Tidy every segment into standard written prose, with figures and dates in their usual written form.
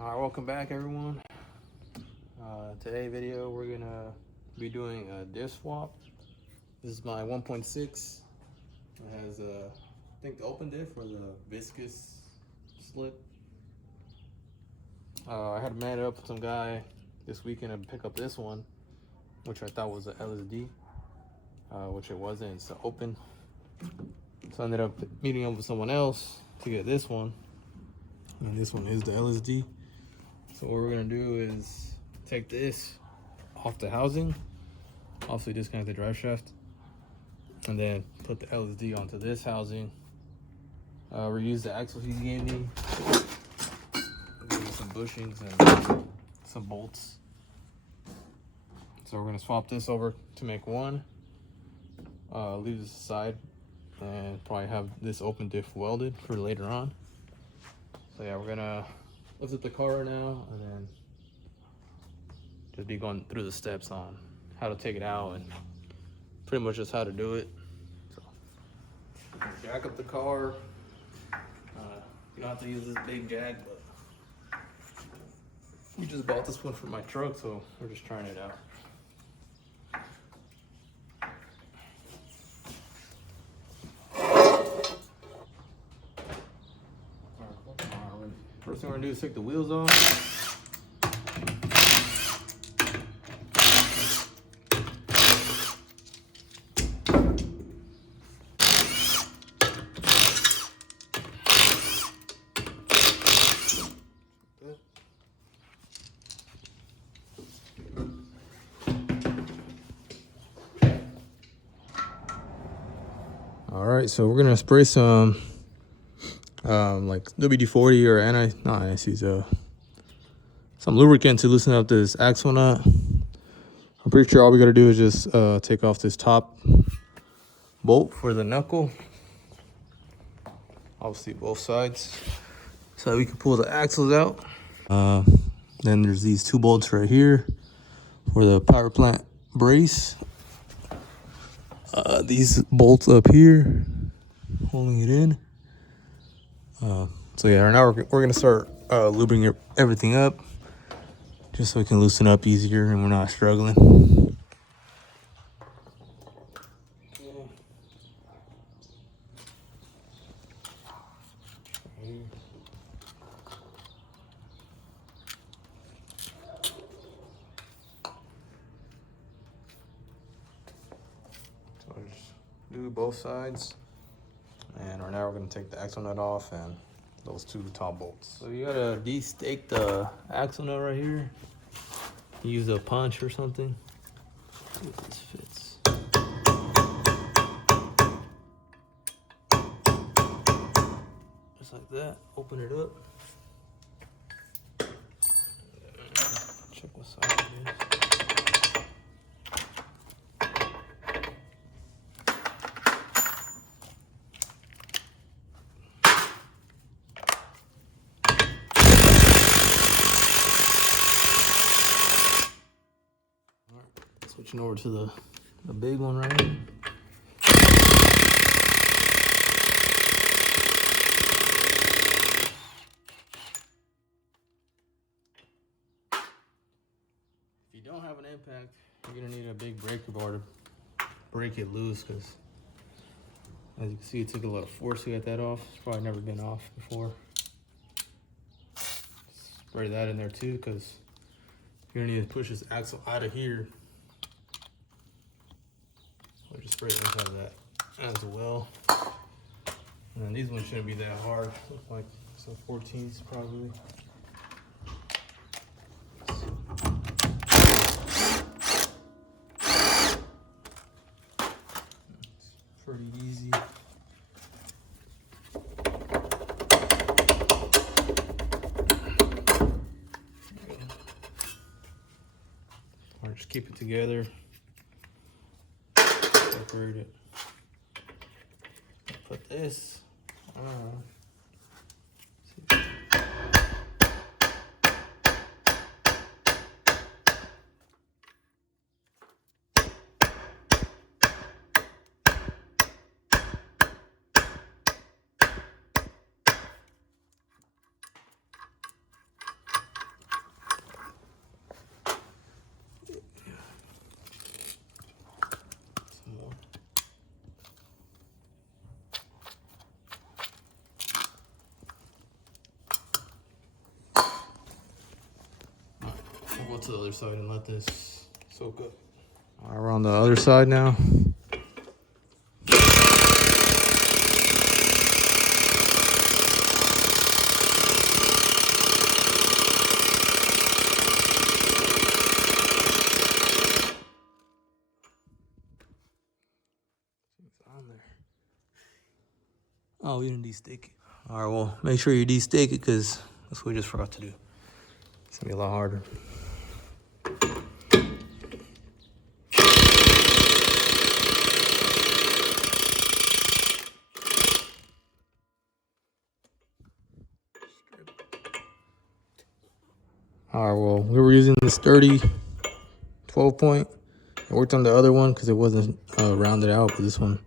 Alright, welcome back everyone. Today's video we're gonna be doing a diff swap. This is my 1.6. It has I think the open diff or the viscous slip. I had met up with some guy this weekend to pick up this one, which I thought was a LSD, which it wasn't. It's open. So I ended up meeting up with someone else to get this one, and this one is the LSD. So what we're gonna do is take this off the housing, obviously disconnect the drive shaft, and then put the LSD onto this housing. Reuse the axle he gave me, some bushings and some bolts. So we're gonna swap this over to make one, leave this aside, and probably have this open diff welded for later on. So yeah, we're gonna lift up the car right now and then just be going through the steps on how to take it out and pretty much just how to do it. So jack up the car. You don't have to use this big jack, but we just bought this one for my truck, so we're just trying it out. First thing we're gonna do is take the wheels off. All right, so we're gonna spray some like WD-40 or some lubricant to loosen up this axle nut. I'm pretty sure all we gotta do is just take off this top bolt for the knuckle, obviously both sides, so that we can pull the axles out. Then there's these two bolts right here for the power plant brace. These bolts up here holding it in. So yeah, right now we're gonna start lubing everything up, just so we can loosen up easier and we're not struggling. So just do both sides, and right now we're gonna take the axle nut off and those two top bolts. So you gotta de-stake the axle nut right here. Use a punch or something. See if this fits. Just like that. Open it up. Check what size it is. Switching over to the big one right here. If you don't have an impact, you're gonna need a big breaker bar to break it loose, because as you can see, it took a lot of force to get that off. It's probably never been off before. Spray that in there too, because you're gonna need to push this axle out of here. Or just spray it inside of that as well. And then these ones shouldn't be that hard. Look like some 14s probably. It's pretty easy. Or just keep it together. Separate it. Put this. go to the other side and let this soak up. All right, we're on the other side now. On there. Oh, we didn't de-stick it. All right, well, make sure you de-stick it because that's what we just forgot to do. It's gonna be a lot harder. All right, well, we were using this 30 12 point. I worked on the other one because it wasn't rounded out, but this one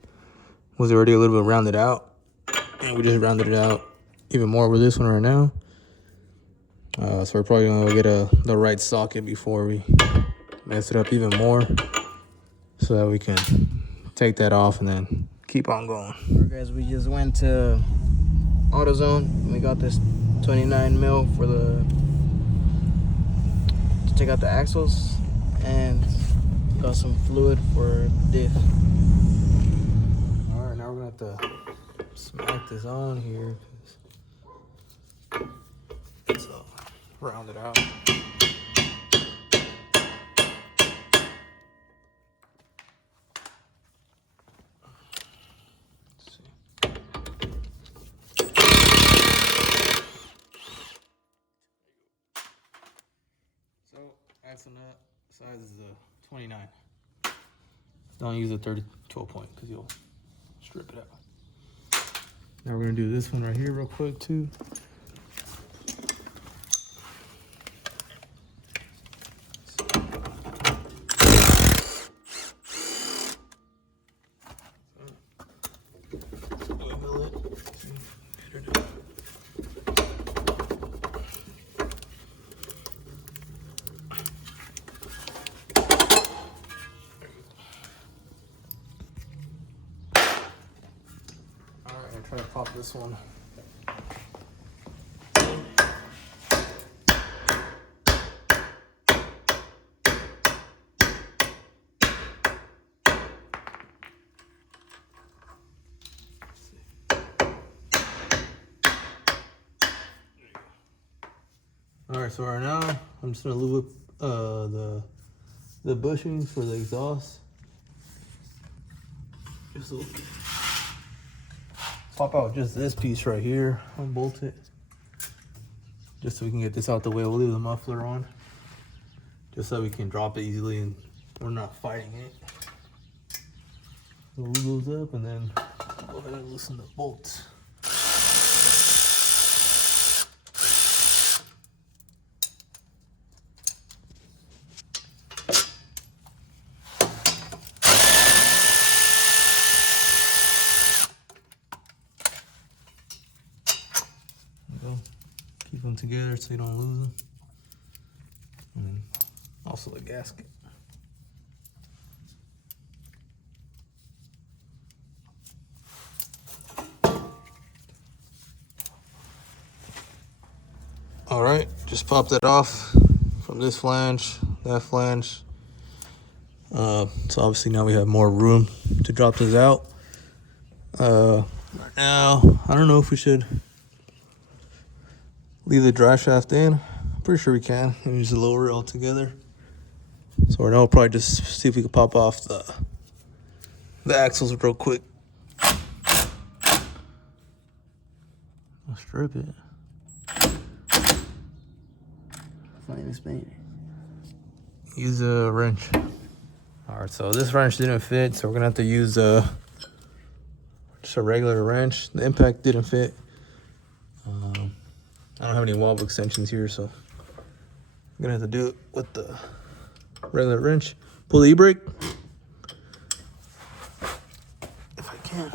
was already a little bit rounded out. And we just rounded it out even more with this one right now. So we're probably gonna get the right socket before we mess it up even more, so that we can take that off and then keep on going. All right, guys, we just went to AutoZone and we got this 29 mil for to take out the axles, and got some fluid for diff. All right, now we're gonna have to smack this on here because it's rounded out. So axle nut size is a 29. Don't use a 30 12 point because you'll strip it out. Now we're gonna do this one right here real quick too. Wiggle it. Alright, try to pop this one. Alright, so right now I'm just gonna lube up the bushings for the exhaust. Just a little bit. Pop out just this piece right here, unbolt it, just so we can get this out the way. We'll leave the muffler on, just so we can drop it easily and we're not fighting it. So lube those up and then go ahead and loosen the bolts. Keep them together so you don't lose them. And then also the gasket. All right, just pop that off from this flange, that flange. So obviously now we have more room to drop this out. Right now, I don't know if we should leave the dry shaft in. I'm pretty sure we can. And just lower it all together. So right now we'll probably just see if we can pop off the axles real quick. I'll strip it. Funny explain it. Use a wrench. All right, so this wrench didn't fit, so we're gonna have to use just a regular wrench. The impact didn't fit. I don't have any wobble extensions here, so I'm gonna have to do it with the regular wrench. Pull the e-brake. If I can.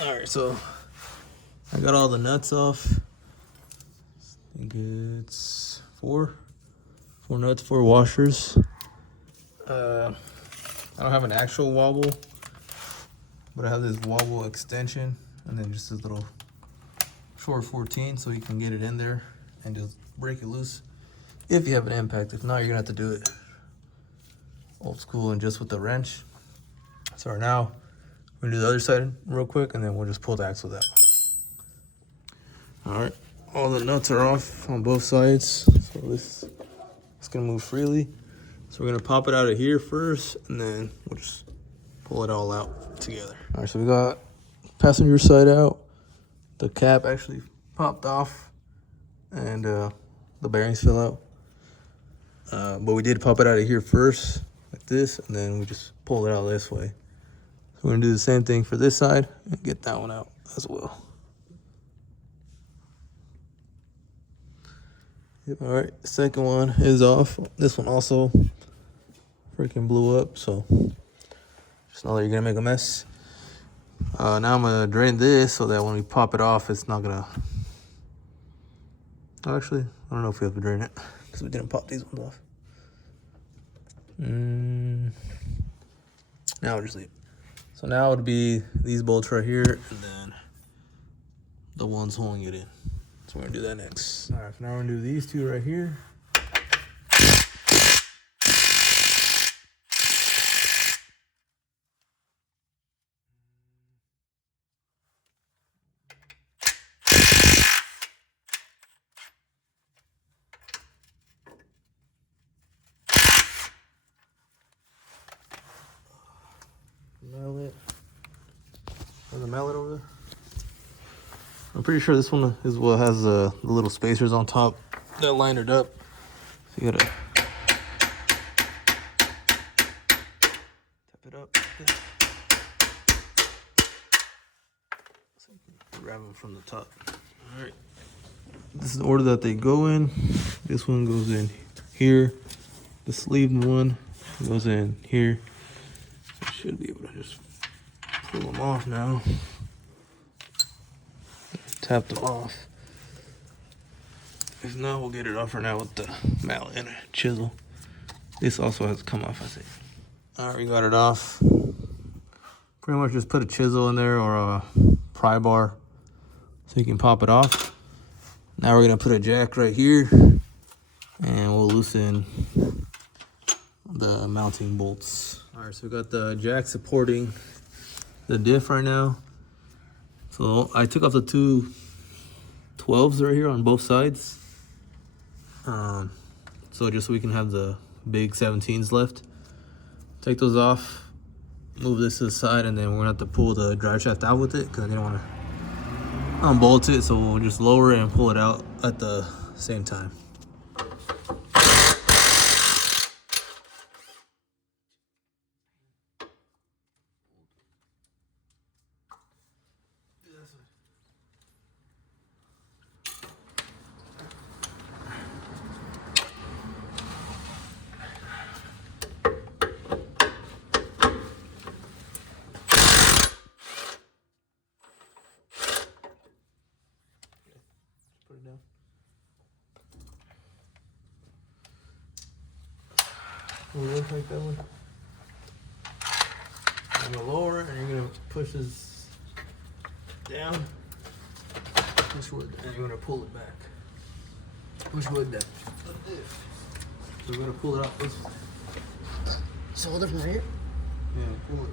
All right, so I got all the nuts off. I think it's four nuts, 4 washers. I don't have an actual wobble But I have this wobble extension and then just this little short 14 so you can get it in there and just break it loose if you have an impact. If not, you're gonna have to do it old school and just with the wrench. So right now, we're gonna do the other side real quick and then we'll just pull the axle out. All right, all the nuts are off on both sides. So this is gonna move freely. So we're gonna pop it out of here first and then we'll just pull it all out together. All right, so we got passenger side out. The cap actually popped off and the bearings fell out. But we did pop it out of here first, like this, and then we just pull it out this way. So we're gonna do the same thing for this side and get that one out as well. Yep, all right, second one is off. This one also freaking blew up, so just know that you're gonna make a mess. Now I'm gonna drain this so that when we pop it off, it's not gonna... Actually, I don't know if we have to drain it because we didn't pop these ones off. Now we'll just leave it. So now it would be these bolts right here and then the ones holding it in. So we're gonna do that next. All right, so now we're gonna do these two right here. Mallet. There's a mallet over there. I'm pretty sure this one is what has the little spacers on top that line it up. So you gotta tap it up like this. So you can grab them from the top. All right. This is the order that they go in. This one goes in here. The sleeve one goes in here. I should be able to just pull them off now. Tap them off. If not, we'll get it off for now with the mallet and a chisel. This also has to come off, I think. All right, we got it off. Pretty much just put a chisel in there or a pry bar so you can pop it off. Now we're gonna put a jack right here and we'll loosen the mounting bolts. All right, so we got the jack supporting the diff right now. So I took off the two 12s right here on both sides. So just so we can have the big 17s left. Take those off, move this to the side, and then we're gonna have to pull the drive shaft out with it because I didn't want to unbolt it, so we'll just lower it and pull it out at the same time. Put it down. Pull it like that one. I'm gonna lower it, and you're gonna push this down. Push wood, and you're gonna pull it back. Push wood down. So we're gonna pull it out this way. So hold it from right here? Yeah, pull it.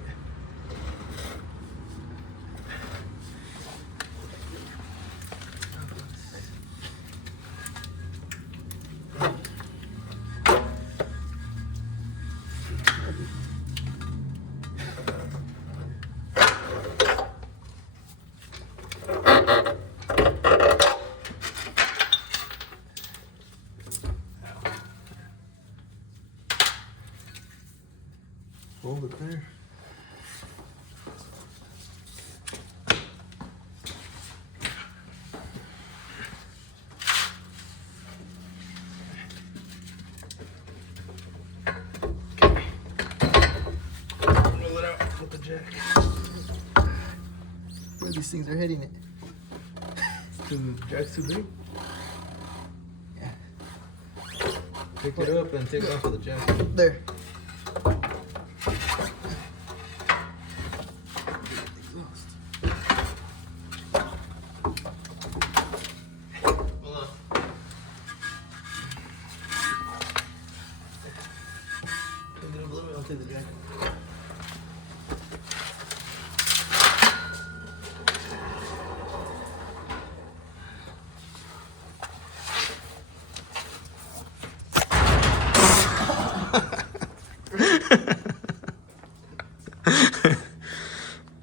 Hold it there. Roll it out with the jack. Where these things are hitting it. The jack's too big? Yeah. Pick it up and take it off of the jack. There.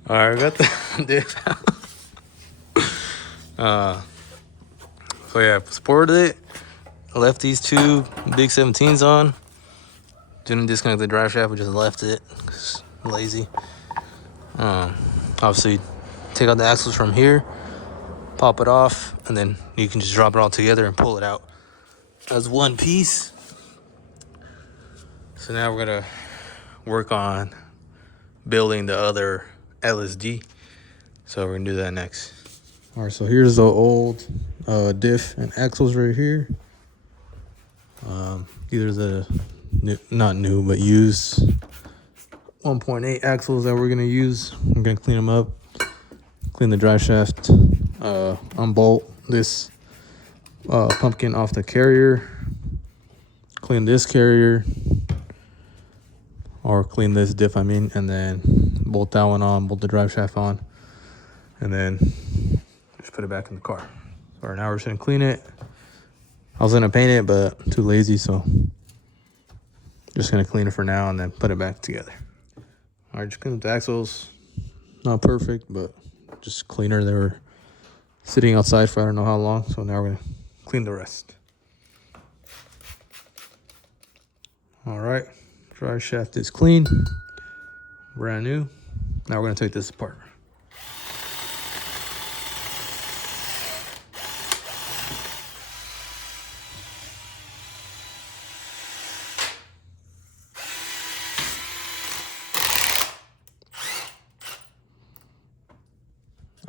All right, we got the diff out. So yeah, supported it. Left these two big 17s on. Didn't disconnect the drive shaft, we just left it. Just lazy. Obviously, take out the axles from here, pop it off, and then you can just drop it all together and pull it out as one piece. So now we're gonna work on building the other LSD. So we're gonna do that next. All right, so here's the old diff and axles right here. These are the not new, but used 1.8 axles that we're gonna use. I'm gonna clean them up, clean the drive shaft, unbolt this pumpkin off the carrier, clean this carrier, or clean this diff, and then bolt that one on, bolt the drive shaft on, and then just put it back in the car. So now we're just gonna clean it. I was gonna paint it, but too lazy, so just gonna clean it for now and then put it back together. All right, just clean up the axles. Not perfect, but just cleaner. They were sitting outside for I don't know how long, so now we're gonna clean the rest. All right, drive shaft is clean, brand new. Now we're gonna take this apart.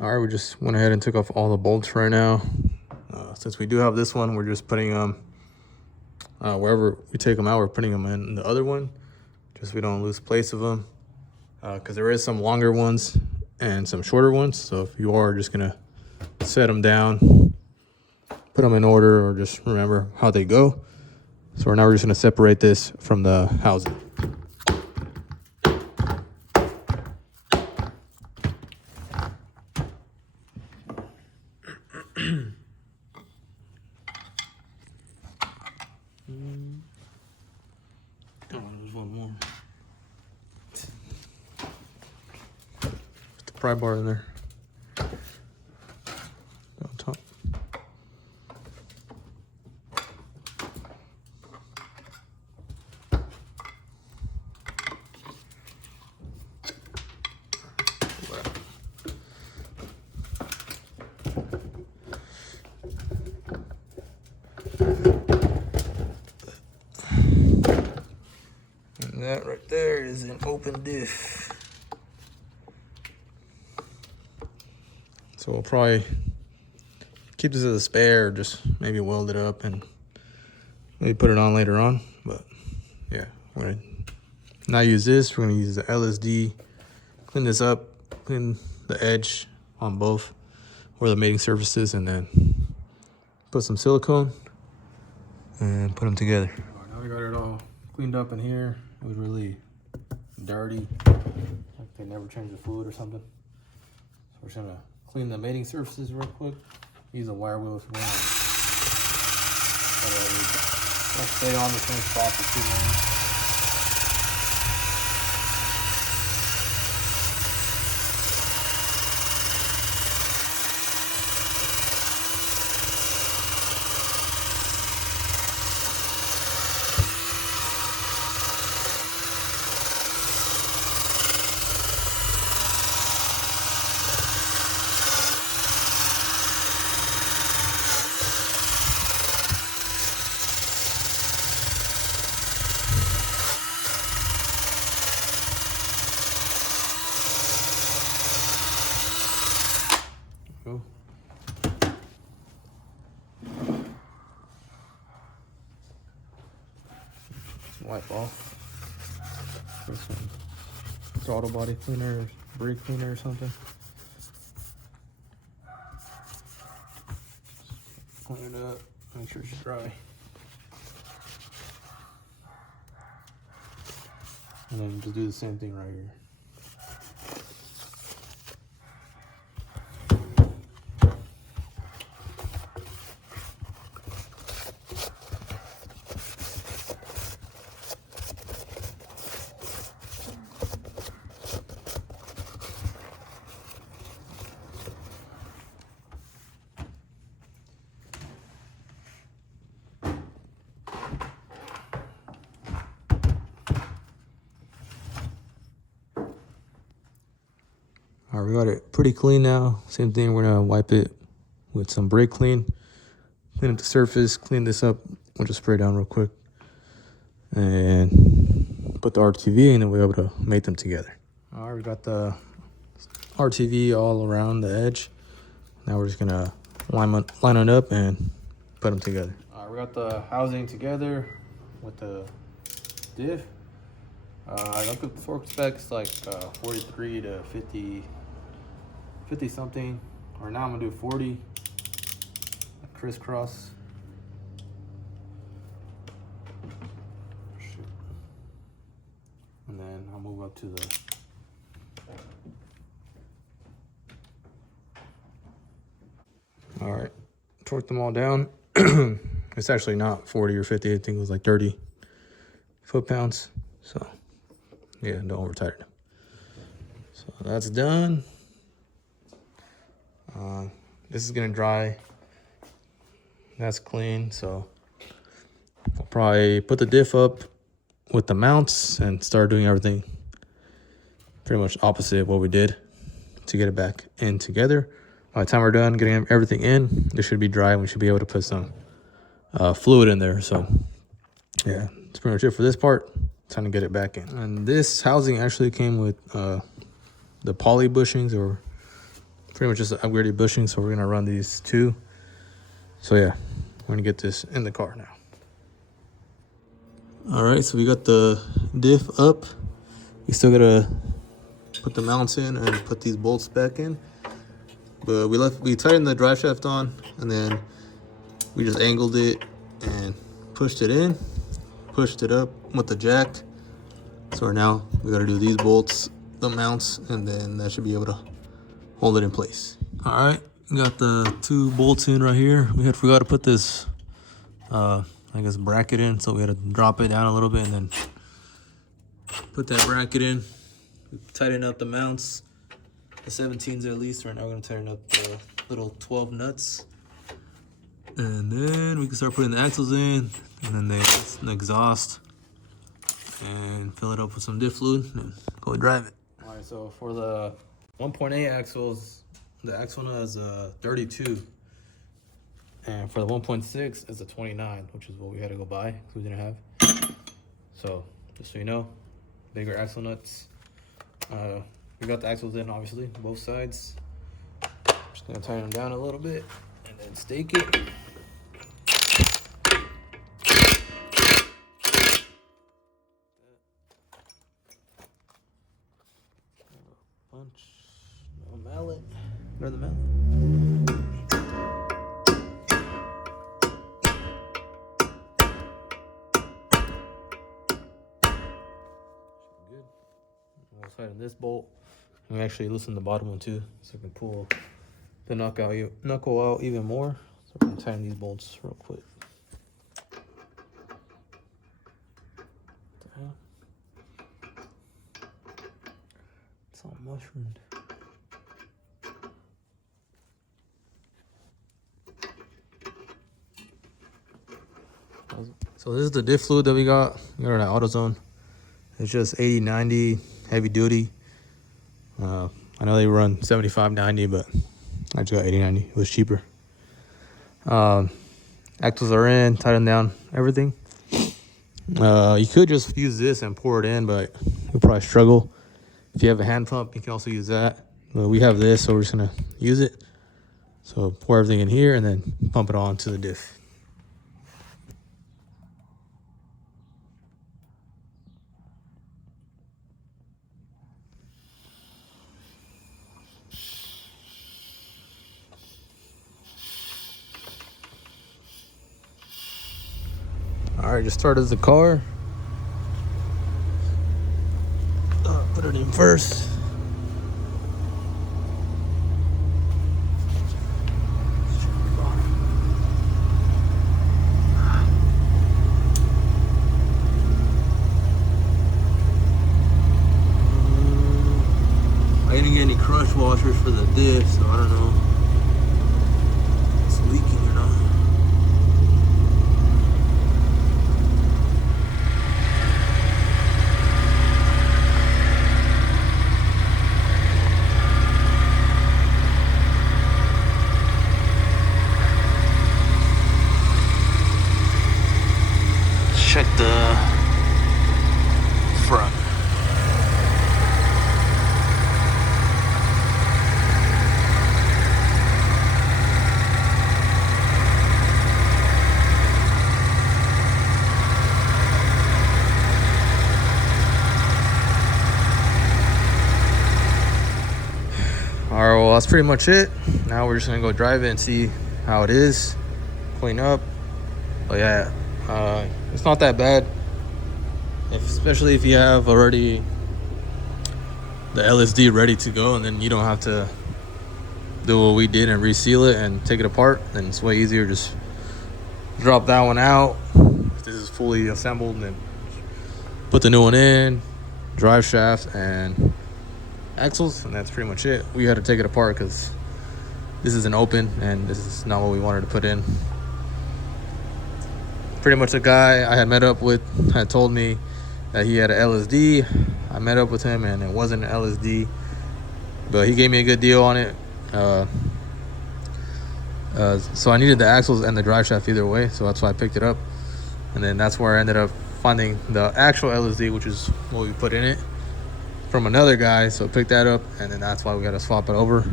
All right, we just went ahead and took off all the bolts right now. Since we do have this one, we're just putting them, wherever we take them out, we're putting them in the other one, just so we don't lose place of them. Because there is some longer ones and some shorter ones. So if you are just gonna set them down, put them in order, or just remember how they go. So now we're just gonna separate this from the housing. Oh, there's one more. Put the pry bar in there. On top. And that right there is an open diff. So we'll probably keep this as a spare, just maybe weld it up and maybe put it on later on. But yeah, we're gonna not use this. We're gonna use the LSD, clean this up, clean the edge on both where the mating surface is, and then put some silicone and put them together. Now we got it all cleaned up in here. It was really dirty, like they never changed the fluid or something. So we're just gonna clean the mating surfaces real quick. Use a wire wheel if you want. It'll stay on the same spot for too long. Go. Wipe off. Put some throttle body cleaner, brake cleaner or something. Clean it up, make sure it's dry. And then just do the same thing right here. All right, we got it pretty clean now. Same thing, we're gonna wipe it with some brake clean. Clean up the surface, clean this up. We'll just spray it down real quick. And put the RTV and then we're able to mate them together. All right, we got the RTV all around the edge. Now we're just gonna line it up and put them together. All right, we got the housing together with the diff. I looked at the fork specs like 43 to 50 something. Or now I'm gonna do 40, crisscross. Shoot. And then I'll move up to the all right, torque them all down. It's actually not 40 or 50, I think it was like 30 foot-pounds. So yeah, don't over tighten them. So that's done. This is gonna dry. That's clean, so I'll probably put the diff up with the mounts and start doing everything pretty much opposite of what we did to get it back in together. By the time we're done getting everything in, it should be dry and we should be able to put some fluid in there. So yeah, that's pretty much it for this part. Time to get it back in. And this housing actually came with the poly bushings, or pretty much just upgraded bushings. So we're gonna run these two. So yeah, we're gonna get this in the car now. All right, so we got the diff up. We still gotta put the mounts in and put these bolts back in. But we tightened the drive shaft on, and then we just angled it and pushed it in, pushed it up with the jack. So now we gotta do these bolts, the mounts, and then that should be able to hold it in place. All right, we got the two bolts in right here. We had forgot to put this, I guess, bracket in, so we had to drop it down a little bit and then put that bracket in. We tighten up the mounts, the 17s at least. Right now we're gonna tighten up the little 12 nuts. And then we can start putting the axles in, and then the exhaust, and fill it up with some diff fluid and go drive it. All right, so for the 1.8 axles, the axle nut is a 32. And for the 1.6, it's a 29, which is what we had to go buy because we didn't have. So just so you know, bigger axle nuts. We got the axles in, obviously, both sides. Just gonna tighten them down a little bit and then stake it. Punch, no mallet, another mallet. Good. We'll tighten this bolt. And we actually loosen the bottom one too, so we can pull the knuckle out even more. So we're gonna tighten these bolts real quick. What the hell? It's all mushroomed. So this is the diff fluid that we got. We got it at AutoZone. It's just 80, 90, heavy duty. I know they run 75, 90, but I just got 80, 90. It was cheaper. Axles are in, tighten down everything. You could just use this and pour it in, but you'll probably struggle. If you have a hand pump, you can also use that. But we have this, so we're just gonna use it. So pour everything in here and then pump it on to the diff. All right, just started the car. Put it in first. I didn't get any crush washers for the diff, so I don't know if it's leaking or not. Check the front. Alright, well, that's pretty much it. Now we're just gonna go drive it and see how it is, clean up. But yeah, it's not that bad, especially if you have already the LSD ready to go, and then you don't have to do what we did and reseal it and take it apart. Then it's way easier. Just drop that one out. This is fully assembled, and then put the new one in, drive shaft and axles, and that's pretty much it. We had to take it apart because this isn't open and this is not what we wanted to put in. Pretty much the guy I had met up with had told me that he had an LSD. I met up with him and it wasn't an LSD, but he gave me a good deal on it. So I needed the axles and the drive shaft either way, so that's why I picked it up. And then that's where I ended up finding the actual LSD, which is what we put in it, from another guy. So pick that up, and then that's why we got to swap it over.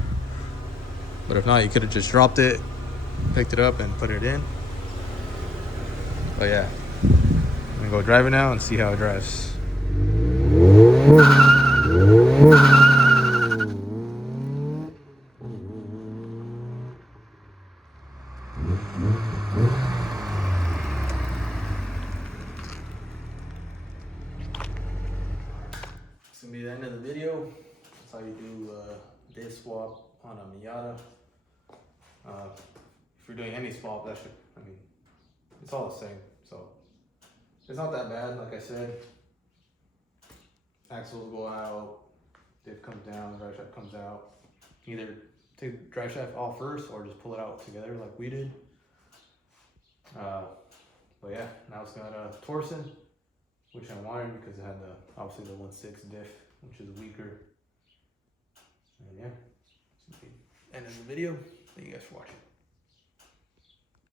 But if not, you could have just dropped it, picked it up and put it in. But yeah, I'm gonna go drive it now and see how it drives. It's gonna be the end of the video. That's how you do a diff swap on a Miata. If you're doing any swap, that should, I mean, it's all the same. So it's not that bad. Like I said, axles go out, diff comes down, drive shaft comes out. Either take the drive shaft off first or just pull it out together like we did. But yeah, now it's got a Torsen, which I wanted because it had the obviously the 1.6 diff, which is weaker. And yeah, that's the end of the video. Thank you guys for watching.